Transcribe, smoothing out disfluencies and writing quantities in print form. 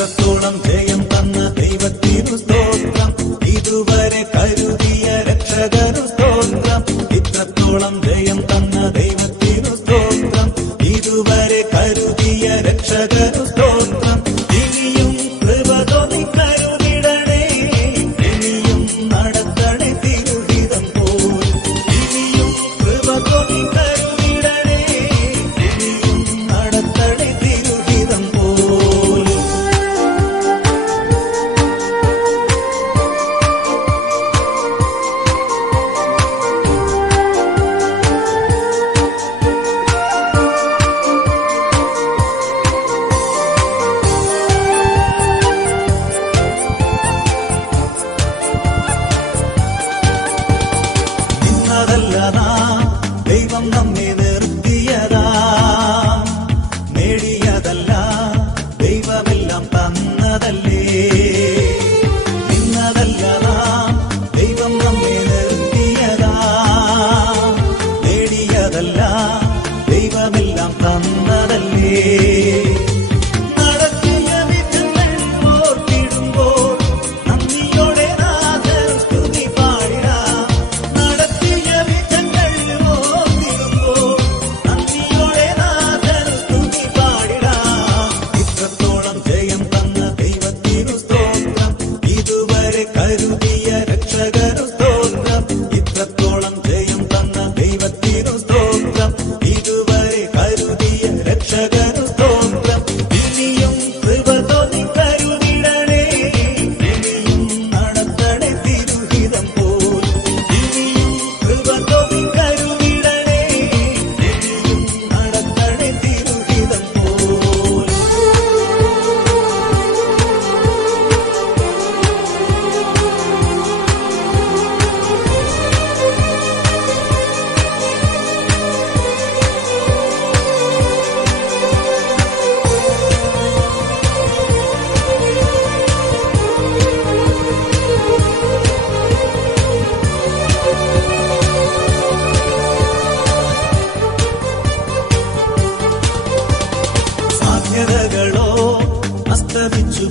ഇത്രത്തോളം ജയം തന്ന ദൈവത്തിനു സ്തോത്രം, ഇതുവരെ കരുതിയ രക്ഷകനു സ്തോത്രം. ഇത്രത്തോളം ജയം തന്ന ദൈവത്തിനു സ്തോത്രം, ഇതുവരെ കരുതിയ രക്ഷകനു സ്തോത്രം. ഇനിയും കൃപ തോന്നി കരുതിടണേ, ഇനിയും നടത്തണേ തിരുഹിതം പോൽ. ഇനിയും കൃപ തോന്നി കരുതിടണേ, ഇനിയും നടത്തണേ തിരുഹിതം പോൽ. ദൈവം നമ്മെ നിർത്തിയതാ, നേടിയതല്ല, ദൈവമെല്ലാം തന്നതല്ലേ. നിന്നതല്ല ദൈവം നമ്മെ നിർത്തിയതാ, നേടിയതല്ല, ദൈവമെല്ലാം തന്നതല്ലേ. കരുതിയ രക്ഷകനു സ്തോത്രം, ഇത്രത്തോളം ജയം തന്ന ദൈവത്തിനു സ്തോത്രം, ഇതുവരെ കരുതിയ രക്ഷകനു സ്തോത്രം. ഇനിയും കൃപ തോന്നി കരുതിടണേ, ഇനിയും നടത്തണേ തിരുഹിതം പോൽ. ഇനിയും കൃപ തോന്നി കരുതിടണേ, ഇനിയും നടത്തണേ തിരുഹിതം പോൽ. സാധ്യതകളോ അസ്തമിച്ചു.